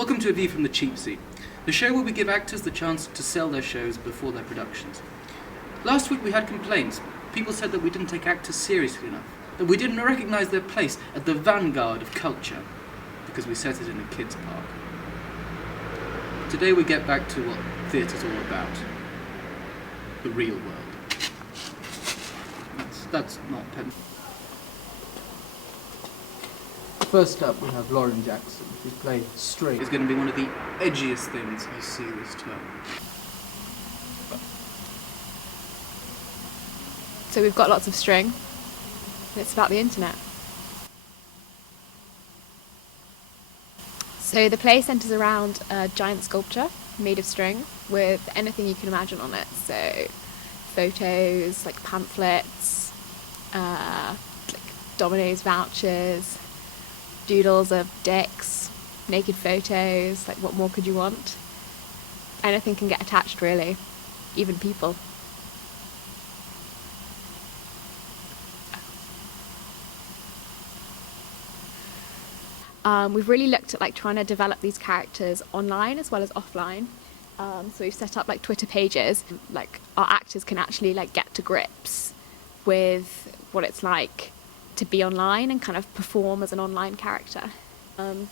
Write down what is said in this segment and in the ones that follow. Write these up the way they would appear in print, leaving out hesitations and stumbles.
Welcome to A View from the Cheap Seat, the show where we give actors the chance to sell their shows before their productions. Last week we had complaints. People said that we didn't take actors seriously enough, that we didn't recognise their place at the vanguard of culture, because we set it in a kids' park. Today we get back to what theatre's all about. The real world. That's not pen. First up, we have Lauren Jackson, whose play Straight is going to be one of the edgiest things you see this term. So we've got lots of string, and it's about the internet. So the play centres around a giant sculpture made of string with anything you can imagine on it. So photos, like pamphlets, like Domino's vouchers, doodles of dicks, naked photos, like what more could you want? Anything can get attached really, even people. We've really looked at trying to develop these characters online as well as offline. So we've set up Twitter pages, our actors can actually get to grips with what it's like to be online and kind of perform as an online character.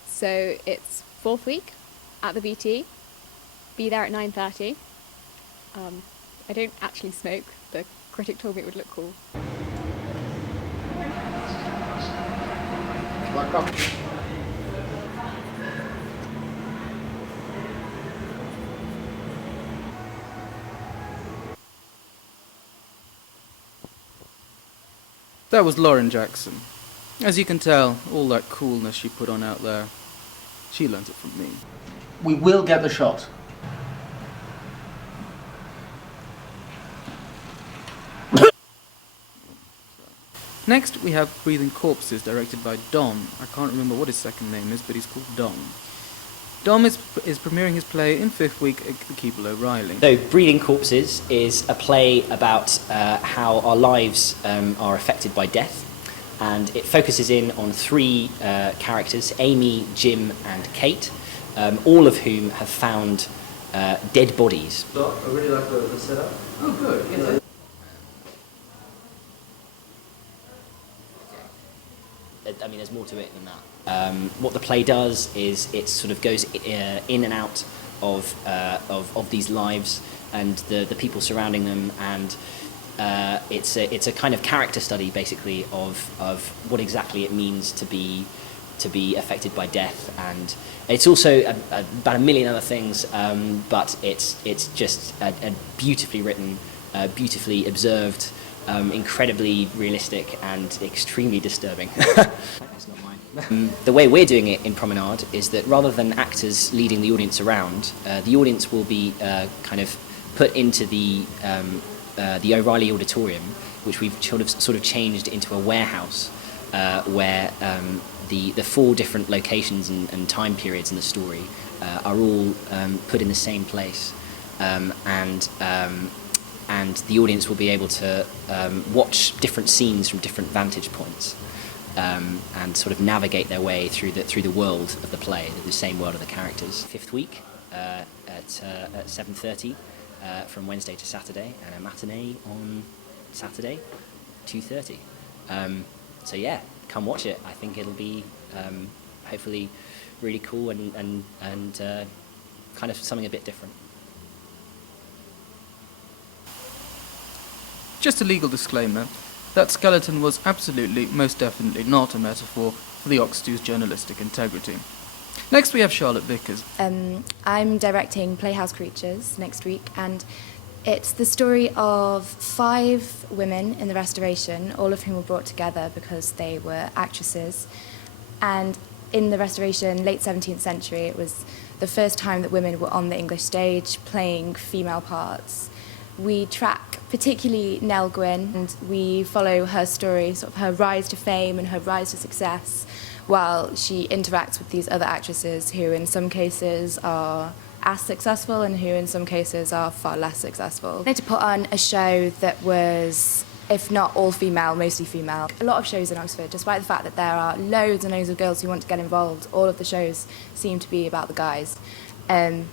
So it's 4th week at the BT. Be there at 9:30. I don't actually smoke. The critic told me it would look cool. That was Lauren Jackson. As you can tell, all that coolness she put on out there, she learnt it from me. We will get the shot. Next, we have Breathing Corpses, directed by Dom. I can't remember what his second name is, but he's called Dom. Dom is premiering his play in 5th week at the Keble O'Reilly. So, Breathing Corpses is a play about how our lives are affected by death, and it focuses in on 3 characters, Amy, Jim and Kate, all of whom have found dead bodies. So, I really like the setup. Oh, good. Yes. I mean, there's more to it than that. What the play does is it sort of goes in and out of these lives and the people surrounding them, and it's a kind of character study, basically, of what exactly it means to be affected by death, and it's also about a million other things. But it's just a beautifully written, beautifully observed. Incredibly realistic and extremely disturbing. It's not mine. The way we're doing it in Promenade is that rather than actors leading the audience around, the audience will be kind of put into the O'Reilly Auditorium, which we've sort of changed into a warehouse where the 4 different locations and time periods in the story are all put in the same place, and the audience will be able to watch different scenes from different vantage points, and sort of navigate their way through the world of the play, the same world of the characters. 5th week at 7:30 from Wednesday to Saturday, and a matinee on Saturday, 2:30. So yeah, come watch it. I think it'll be hopefully really cool and kind of something a bit different. Just a legal disclaimer, that skeleton was absolutely, most definitely not a metaphor for the Ox-2's journalistic integrity. Next we have Charlotte Vickers. I'm directing Playhouse Creatures next week, and it's the story of 5 women in the Restoration, all of whom were brought together because they were actresses. And in the Restoration, late 17th century, it was the first time that women were on the English stage playing female parts. We track particularly Nell Gwyn, and we follow her story, sort of her rise to fame and her rise to success, while she interacts with these other actresses who in some cases are as successful and who in some cases are far less successful. I wanted to put on a show that was if not all female, mostly female. A lot of shows in Oxford, despite the fact that there are loads and loads of girls who want to get involved, all of the shows seem to be about the guys. And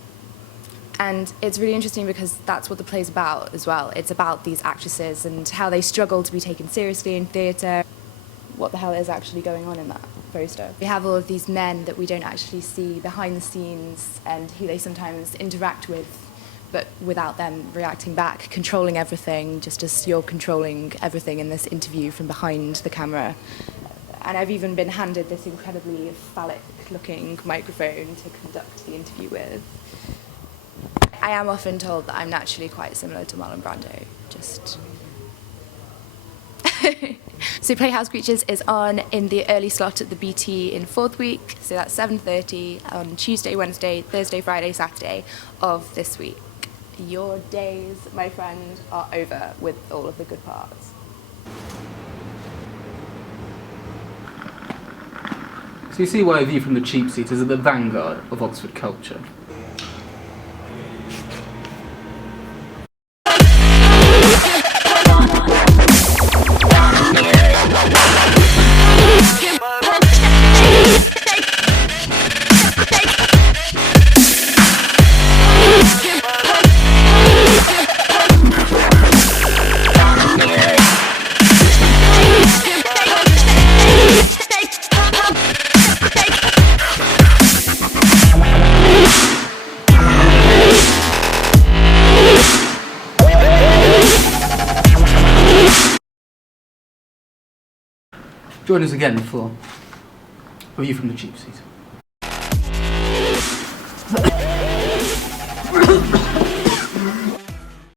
it's really interesting because that's what the play's about as well. It's about these actresses and how they struggle to be taken seriously in theatre. What the hell is actually going on in that poster? We have all of these men that we don't actually see behind the scenes and who they sometimes interact with, but without them reacting back, controlling everything, just as you're controlling everything in this interview from behind the camera. And I've even been handed this incredibly phallic-looking microphone to conduct the interview with. I am often told that I'm naturally quite similar to Marlon Brando, just... So Playhouse Creatures is on in the early slot at the BT in 4th week, so that's 7:30 on Tuesday, Wednesday, Thursday, Friday, Saturday of this week. Your days, my friend, are over with all of the good parts. So you see why a view from the cheap seat is at the vanguard of Oxford culture. Join us again for a view from the cheap seat.